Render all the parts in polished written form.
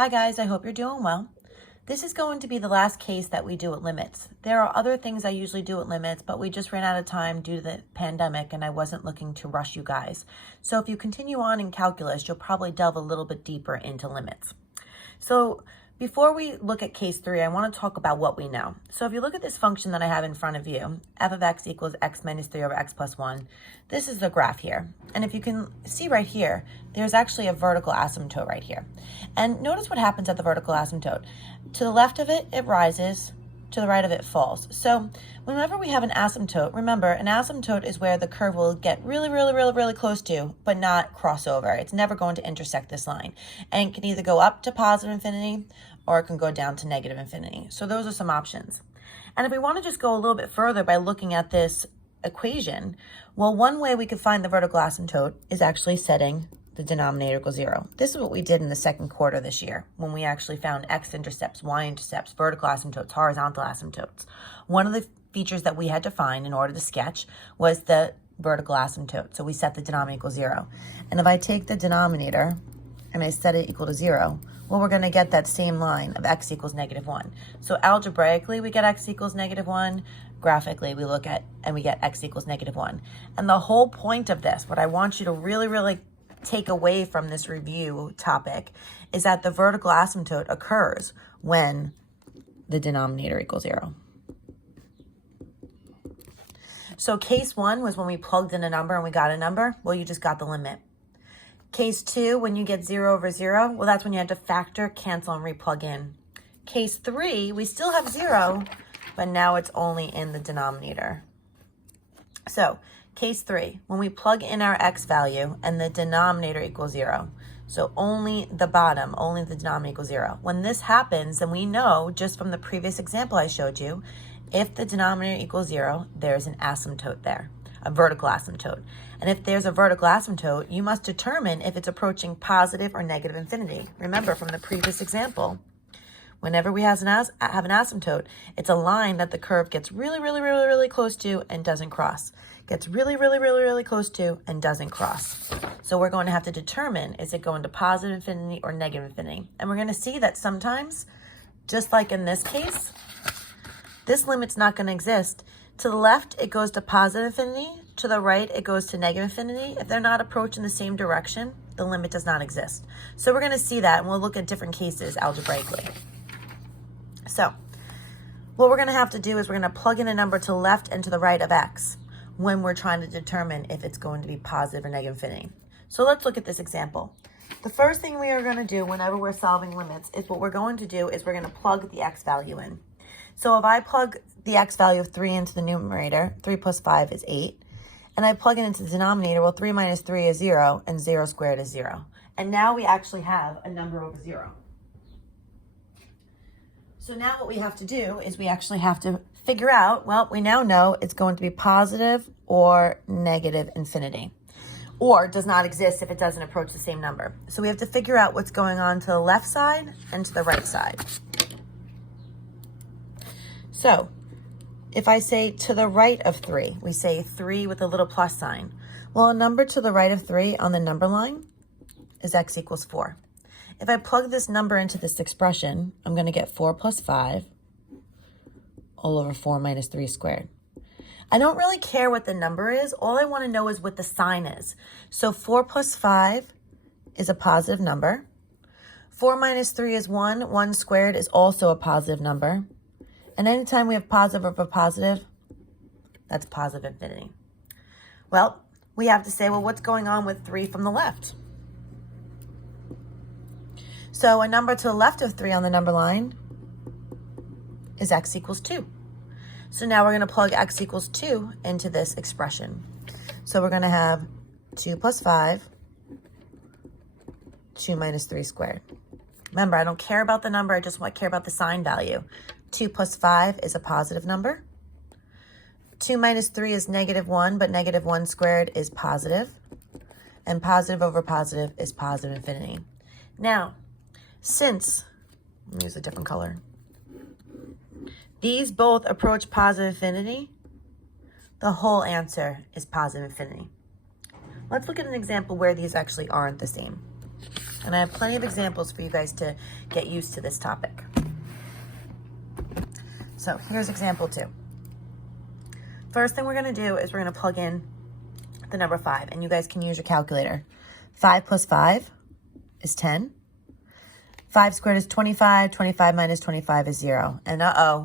Hi guys, I hope you're doing well. This is going to be the last case that we do at limits. There are other things I usually do at limits, but we just ran out of time due to the pandemic and I wasn't looking to rush you guys. So if you continue on in calculus, you'll probably delve a little bit deeper into limits. So before we look at case 3, I want to talk about what we know. So if you look at this function that I have in front of you, f of x equals x minus 3 over x plus 1, this is the graph here. And if you can see right here, there's actually a vertical asymptote right here. And notice what happens at the vertical asymptote. To the left of it, it rises. To the right of it, falls. So whenever we have an asymptote, remember, an asymptote is where the curve will get really close to, but not cross over. It's never going to intersect this line. And it can either go up to positive infinity or it can go down to negative infinity. So those are some options. And if we want to just go a little bit further by looking at this equation, well, one way we could find the vertical asymptote is actually setting the denominator equals 0. This is what we did in the second quarter this year when we actually found x-intercepts, y-intercepts, vertical asymptotes, horizontal asymptotes. One of the features that we had to find in order to sketch was the vertical asymptote. So we set the denominator equals 0. And if I take the denominator and I set it equal to 0, well, we're going to get that same line of x equals negative 1. So algebraically, we get x equals negative 1. Graphically, we look at and we get x equals negative 1. And the whole point of this, what I want you to really take away from this review topic, is that the vertical asymptote occurs when the denominator equals 0. So case 1 was when we plugged in a number and we got a number. Well, you just got the limit. Case 2, when you get 0 over 0, well, that's when you had to factor, cancel, and replug in. Case 3, we still have 0, but now it's only in the denominator. So case 3, when we plug in our x value and the denominator equals 0, so only the bottom, only the denominator equals 0. When this happens, then we know, just from the previous example I showed you, if the denominator equals 0, there's an asymptote there, a vertical asymptote. And if there's a vertical asymptote, you must determine if it's approaching positive or negative infinity. Remember from the previous example, whenever we have an asymptote, it's a line that the curve gets really close to and doesn't cross. Gets really close to and doesn't cross. So we're going to have to determine, is it going to positive infinity or negative infinity? And we're going to see that sometimes, just like in this case, this limit's not going to exist. To the left, it goes to positive infinity. To the right, it goes to negative infinity. If they're not approaching the same direction, the limit does not exist. So we're going to see that, and we'll look at different cases algebraically. So what we're going to have to do is we're going to plug in a number to the left and to the right of x when we're trying to determine if it's going to be positive or negative infinity. So let's look at this example. The first thing we are going to do whenever we're solving limits is what we're going to do is we're going to plug the x value in. So if I plug the x value of 3 into the numerator, 3 plus 5 is 8. And I plug it into the denominator, well, 3 minus 3 is 0, and 0 squared is 0. And now we actually have a number over 0. So now what we have to do is we actually have to figure out, well, we now know it's going to be positive or negative infinity, or does not exist if it doesn't approach the same number. So we have to figure out what's going on to the left side and to the right side. So if I say to the right of 3, we say 3 with a little plus sign. Well, a number to the right of 3 on the number line is x equals 4. If I plug this number into this expression, I'm going to get 4 plus 5 all over 4 minus 3 squared. I don't really care what the number is. All I want to know is what the sign is. So 4 plus 5 is a positive number. 4 minus 3 is 1. 1 squared is also a positive number. And anytime we have positive over positive, that's positive infinity. Well, we have to say, well, what's going on with 3 from the left? So a number to the left of 3 on the number line is x equals 2. So now we're going to plug x equals 2 into this expression. So we're going to have 2 plus 5, 2 minus 3 squared. Remember, I don't care about the number, I just care about the sign value. 2 plus 5 is a positive number. 2 minus 3 is negative 1, but negative 1 squared is positive. And positive over positive is positive infinity. Now, since, let me use a different color, these both approach positive infinity, the whole answer is positive infinity. Let's look at an example where these actually aren't the same. And I have plenty of examples for you guys to get used to this topic. So here's example 2. First thing we're going to do is we're going to plug in the number 5, and you guys can use your calculator. 5 plus 5 is 10. 5 squared is 25. 25 minus 25 is 0. And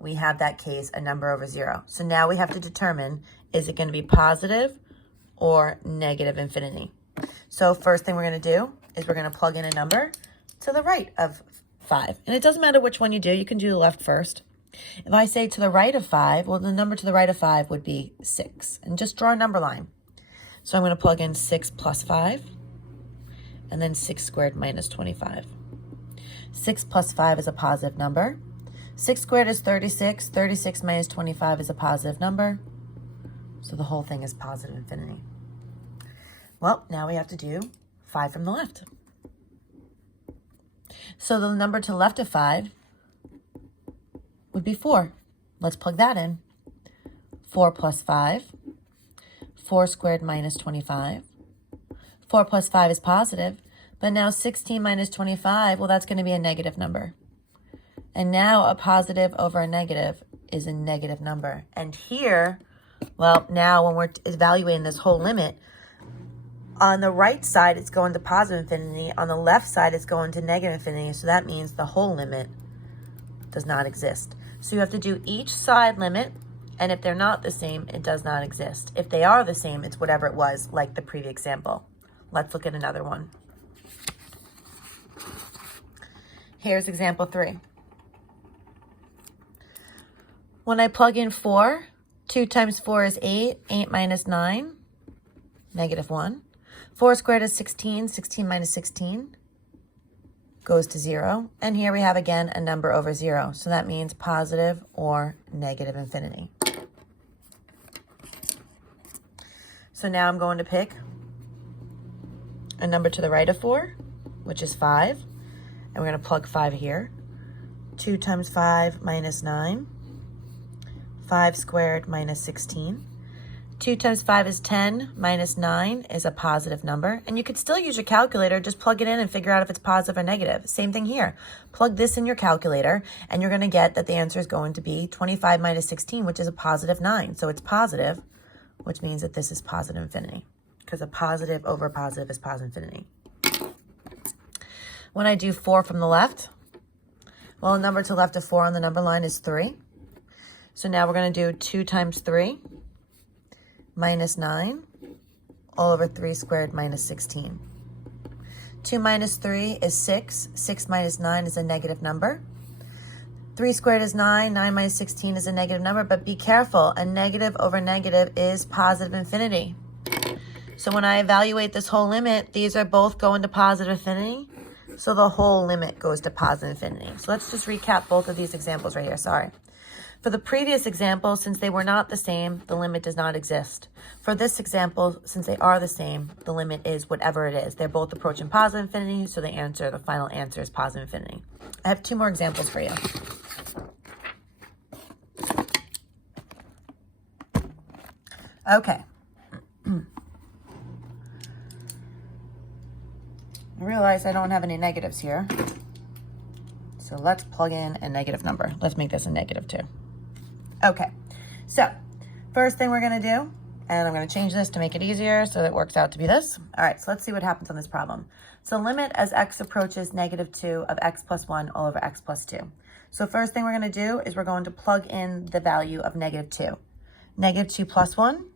we have that case, a number over 0. So now we have to determine, is it going to be positive or negative infinity? So first thing we're going to do is we're going to plug in a number to the right of 5. And it doesn't matter which one you do. You can do the left first. If I say to the right of 5, well, the number to the right of 5 would be 6. And just draw a number line. So I'm going to plug in 6 plus 5, and then 6 squared minus 25. 6 plus 5 is a positive number. 6 squared is 36. 36 minus 25 is a positive number. So the whole thing is positive infinity. Well, now we have to do 5 from the left. So the number to the left of 5 would be 4. Let's plug that in. 4 plus 5. 4 squared minus 25. 4 plus 5 is positive. But now 16 minus 25, well, that's going to be a negative number. And now a positive over a negative is a negative number. And here, well, now when we're evaluating this whole limit, on the right side, it's going to positive infinity. On the left side, it's going to negative infinity. So that means the whole limit does not exist. So you have to do each side limit. And if they're not the same, it does not exist. If they are the same, it's whatever it was, like the previous example. Let's look at another one. Here's example 3. When I plug in 4, 2 times 4 is 8. 8 minus 9, negative 1. 4 squared is 16. 16 minus 16 goes to 0. And here we have, again, a number over 0. So that means positive or negative infinity. So now I'm going to pick a number to the right of 4, which is 5. And we're going to plug 5 here. 2 times 5 minus 9. 5 squared minus 16. 2 times 5 is 10. Minus 9 is a positive number. And you could still use your calculator. Just plug it in and figure out if it's positive or negative. Same thing here. Plug this in your calculator, and you're going to get that the answer is going to be 25 minus 16, which is a positive 9. So it's positive, which means that this is positive infinity, because a positive over a positive is positive infinity. When I do 4 from the left, well, the number to the left of 4 on the number line is 3. So now we're going to do 2 times 3 minus 9 all over 3 squared minus 16. 2 minus 3 is 6. 6 minus 9 is a negative number. 3 squared is 9. 9 minus 16 is a negative number. But be careful. A negative over negative is positive infinity. So when I evaluate this whole limit, these are both going to positive infinity. So the whole limit goes to positive infinity. So let's just recap both of these examples right here. Sorry. For the previous example, since they were not the same, the limit does not exist. For this example, since they are the same, the limit is whatever it is. They're both approaching positive infinity, so the final answer is positive infinity. I have 2 more examples for you. Okay. I realize I don't have any negatives here. So let's plug in a negative number. Let's make this a negative 2. Okay, so first thing we're going to do, and I'm going to change this to make it easier so that it works out to be this. All right, so let's see what happens on this problem. So limit as x approaches negative 2 of x plus 1 all over x plus 2. So first thing we're going to do is we're going to plug in the value of negative 2. Negative 2 plus 1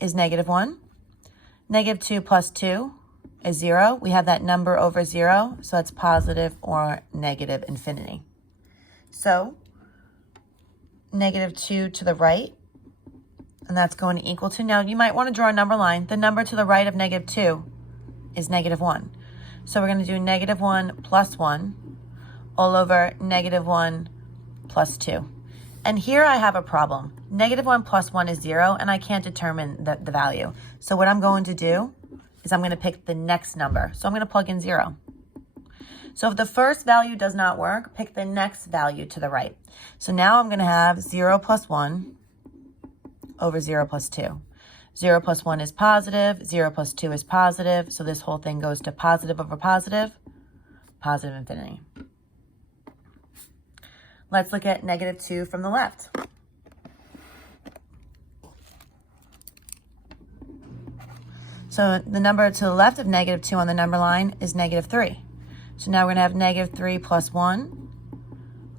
is negative 1. Negative 2 plus 2 is 0. We have that number over 0, so it's positive or negative infinity. So negative 2 to the right, and that's going to equal to, now you might want to draw a number line. The number to the right of negative 2 is negative 1. So we're going to do negative 1 plus 1 all over negative 1 plus 2. And here I have a problem. Negative 1 plus 1 is 0, and I can't determine the value. So what I'm going to do is I'm going to pick the next number. So I'm going to plug in 0. So if the first value does not work, pick the next value to the right. So now I'm going to have 0 plus 1 over 0 plus 2. 0 plus 1 is positive. 0 plus 2 is positive. So this whole thing goes to positive over positive, positive infinity. Let's look at negative 2 from the left. So the number to the left of negative 2 on the number line is negative 3. So now we're going to have negative 3 plus 1,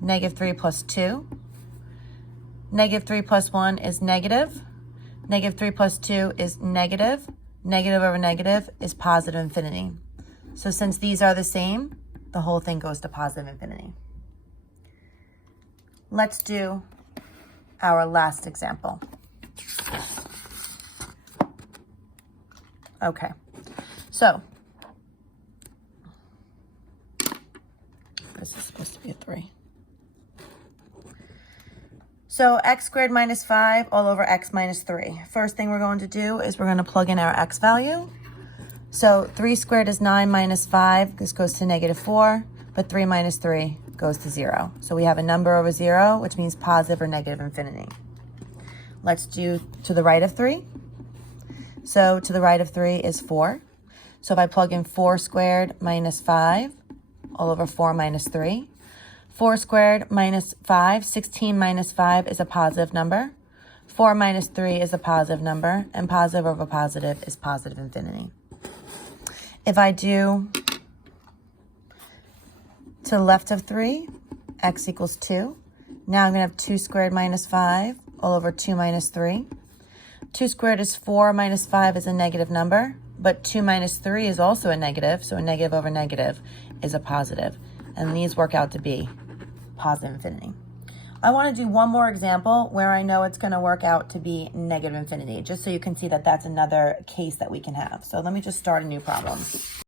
negative 3 plus 2. Negative 3 plus 1 is negative. Negative 3 plus 2 is negative. Negative over negative is positive infinity. So since these are the same, the whole thing goes to positive infinity. Let's do our last example. Okay, so this is supposed to be a 3. So x squared minus 5 all over x minus 3. First thing we're going to do is we're going to plug in our x value. So 3 squared is 9 minus 5. This goes to negative 4, but 3 minus 3 goes to 0. So we have a number over 0, which means positive or negative infinity. Let's do to the right of 3. So to the right of 3 is 4. So if I plug in 4 squared minus 5 all over 4 minus 3. 4 squared minus 5, 16 minus 5 is a positive number. 4 minus 3 is a positive number, and positive over positive is positive infinity. If I do to the left of 3, x equals 2. Now I'm going to have 2 squared minus 5 all over 2 minus 3. 2 squared is 4 minus 5 is a negative number, but 2 minus 3 is also a negative, so a negative over negative is a positive. And these work out to be positive infinity. I want to do one more example where I know it's going to work out to be negative infinity, just so you can see that that's another case that we can have. So let me just start a new problem.